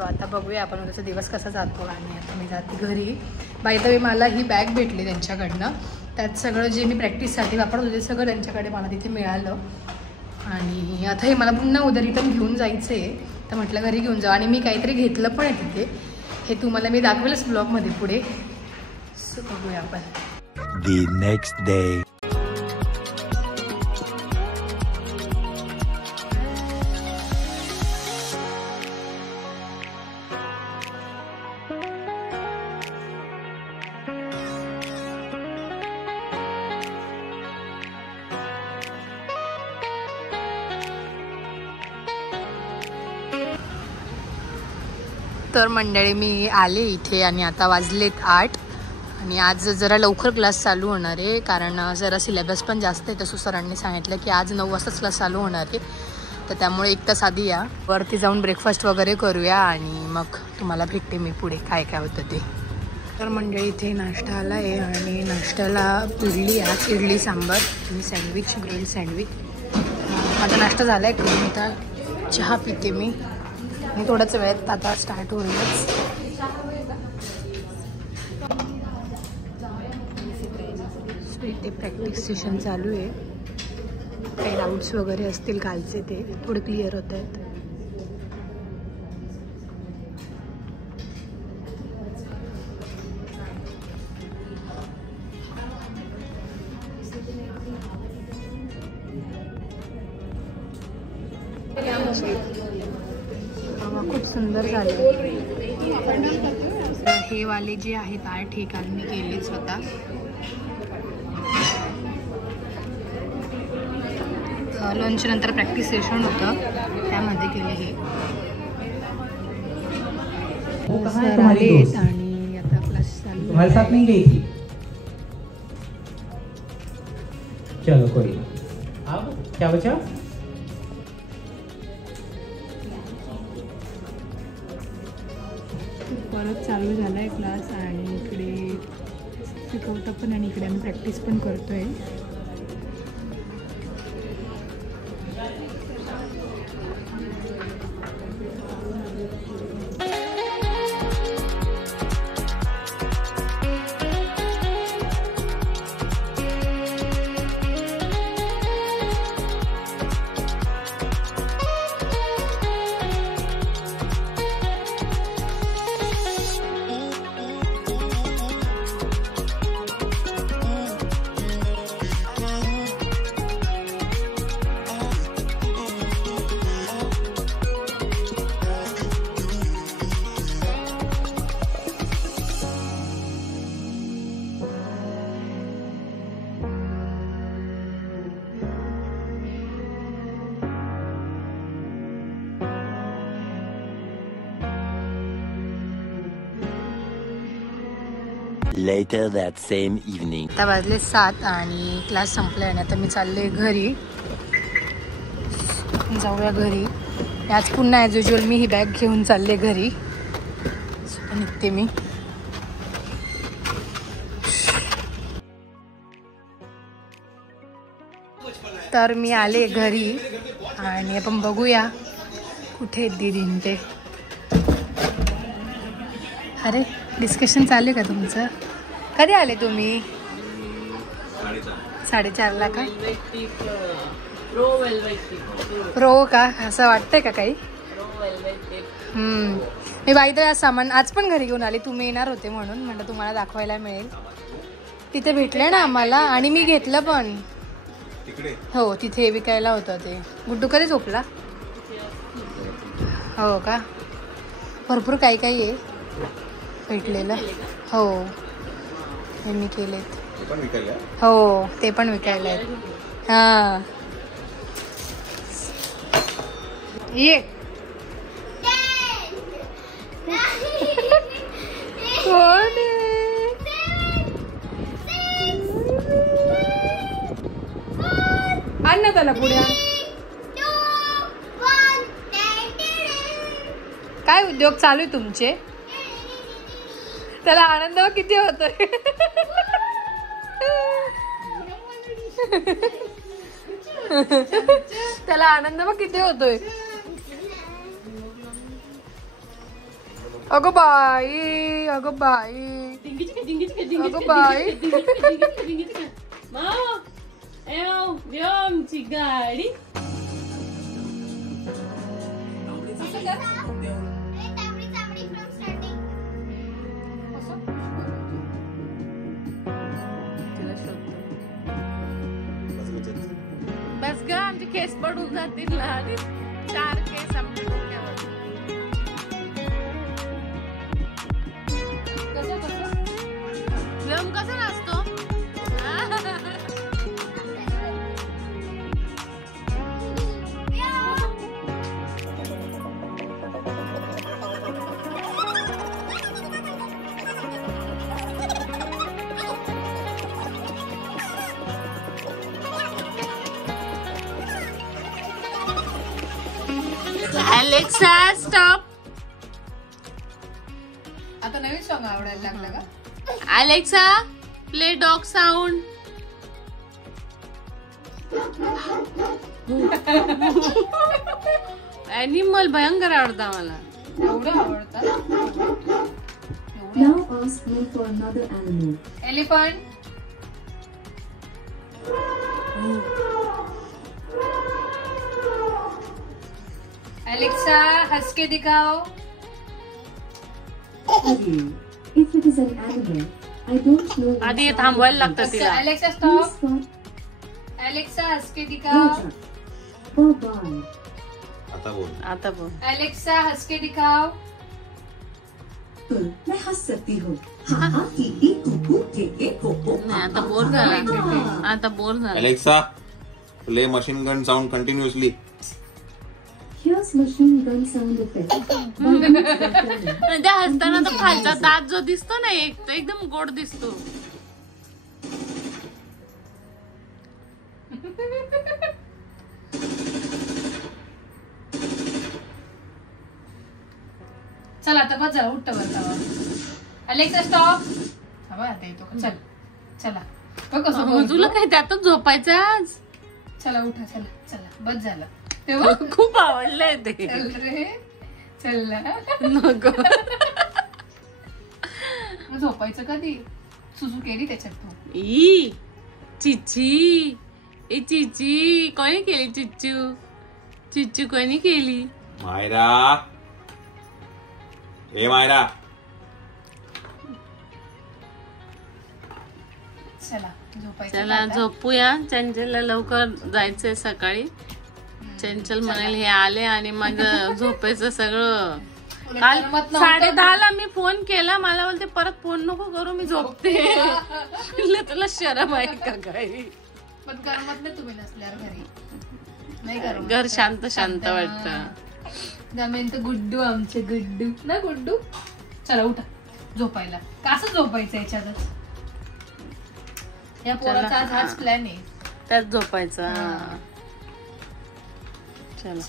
So आता बघूया आपण उद्याचा दिवस कसा जातो. आणि आता मी जाते घरी. बाय द वे मला ही बॅग भेटली त्यांच्याकडनं. त्यात सगळं जे मी प्रॅक्टिससाठी वापरत होते सगळं त्यांच्याकडे मला तिथे मिळालं. आणि आता हे मला पुन्हा उद्या रिटर्न घेऊन जायचं आहे. तर म्हटलं घरी घेऊन जाऊ. आणि मी काहीतरी घेतलं पण आहे तिथे. हे तुम्हाला मी दाखवेलच ब्लॉगमध्ये पुढे. सो बघूया आपण. The next day. तर मंडळी मी आले इथे आणि आता वाजलेत 8. आणि आज जरा लवकर क्लास चालू होणार आहे कारण जरा सिलेबस पण जास्त आहे. तसं सरांनी सांगितलं की आज 9 वाजताच क्लास चालू होणार आहे. तर त्यामुळे 1 तास आधी या. वरती जाऊन ब्रेकफास्ट वगैरे करूया आणि मग तुम्हाला भेटते मी पुढे काय काय होतं ते. तर मंडळी इथे नाश्ता आला आहे आणि नाश्त्याला इडली आहे. इडली सांबार आणि सँडविच, ग्रिल सँडविच. माझा नाश्ता झाला आहे. आता चहा पिते मी आणि थोड्याच वेळात आता स्टार्ट होईलच. इथे प्रॅक्टिस सेशन चालू आहे. काही डाऊट्स वगैरे असतील कालचे ते थोडे क्लिअर होत आहेत. खूप सुंदर झालं. हे वाले जे आहेत 8 हे काल मी केलेच होता. लंच नंतर प्रॅक्टिस सेशन होतं त्यामध्ये केले हे. सर आलेत आणि आता क्लास चालू. तुम्हारे साथ नहीं गई थी? चलो कोई अब क्या बचा? परत चालू झाला आहे क्लास आणि इकडे शिकवतं पण आणि इकडे आम्ही प्रॅक्टिस पण करतोय. Later that same evening. आता वाजले 7 आणि क्लास संपला आणि आता मी चालले घरी. जाऊया घरी. आज पुन्हा ॲज युजल मी ही बॅग घेऊन चालले घरी. निघते मी. तर मी आले घरी आणि आपण बघूया कुठे दीदीन ते. अरे डिस्कशन चालू आहे का तुमचं? कधी आले तुम्ही? 4:30ला का? प्रो का असं वाटतंय का काही? मी बाई तर सामान आज पण घरी घेऊन आले. तुम्ही येणार होते म्हणून म्हटलं तुम्हाला दाखवायला मिळेल. तिथे भेटले ना आम्हाला आणि मी घेतलं पण. हो तिथे विकायला होतं ते. गुड्डू कधी झोपला? हो का? भरपूर काही काही आहे भेटलेलं. हो हे मी केलेत. हो ते पण विकायला आहेत. हां ये कोण आण ना त्याला पुढे. काय उद्योग चालू आहे तुमचे? त्याला आनंद किती होतोय. त्याला आनंद मग किती होतोय. अगं बाई अगं बाई अगं बाई आमची गाडी बस ग आमचे केस पडून जातील लहान 4 केस आमच्या डोक्यावर. व्यायाम कसा नसतो अलेक्सा स्टॉप. आता नवीन सॉंग आवडायला लागला का? Alexa play dog sound. Animal भयंकर आवडता मला. एवढं आवडतं. Now ask me for another animal. Elephant. Alexa हंस के दिखाओ. Again, if it is an animal, I don't know. what आधी हे sound थांबवायला it लागतं is. तिला. Alexa Please stop. stop. Alexa हंस के दिखाओ. Roger. Bye bye. आता बोल. एलेक्सा हंस के दिखाओ. मैं हंस सकती हूँ. हाँ टीटी कुकू केके कोको. नाही आता बोर झाला. आता बोर झाला. Alexa, play machine gun sound continuously. Here's machine gun sound effect. त्या हसताना तो खालचा दात जो दिसतो ना एक तो एकदम गोड दिसतो. चल आता बस झालं उठत बसावा. Alexa stop. हवा आता येतो का? चल चला बघ कसं तुला बोलतो. काय त्यातच झोपायचं आज. चला उठा चला चला बस झालं तेव्हा. खूप आवडलंय ते. चल रे चल ना. नको. मग झोपायचं कधी? सुसू केली त्याच्यात तू. ई चिची ए चिची कोणी केली चिच्चू? चिच्चू कोणी केली? मायरा, ए मायरा. चला झोपायचं चला का आता? झोपूया. चंचलला लवकर जायचंय सकाळी. चंचल म्हणाल हे आले आणि माझं झोपायचं सगळं. तुला काल करमत नव्हतं? 10:30ला मी फोन केला. मला बोलते परत फोन नको करू मी झोपते. म्हणलं, तुला शरम आहे का काही? पण करमत नाही तुम्ही नसल्यावर घरी. नाही करमत. घर शांत शांत वाटतं. दमेन तर गुड्डू आमचे गुड्डू ना गुड्डू. चला उठा झोपायला. कसं झोपायचं याच्यातच? या पोराचा आज हाच प्लॅन आहे. त्यात झोपायचं. चला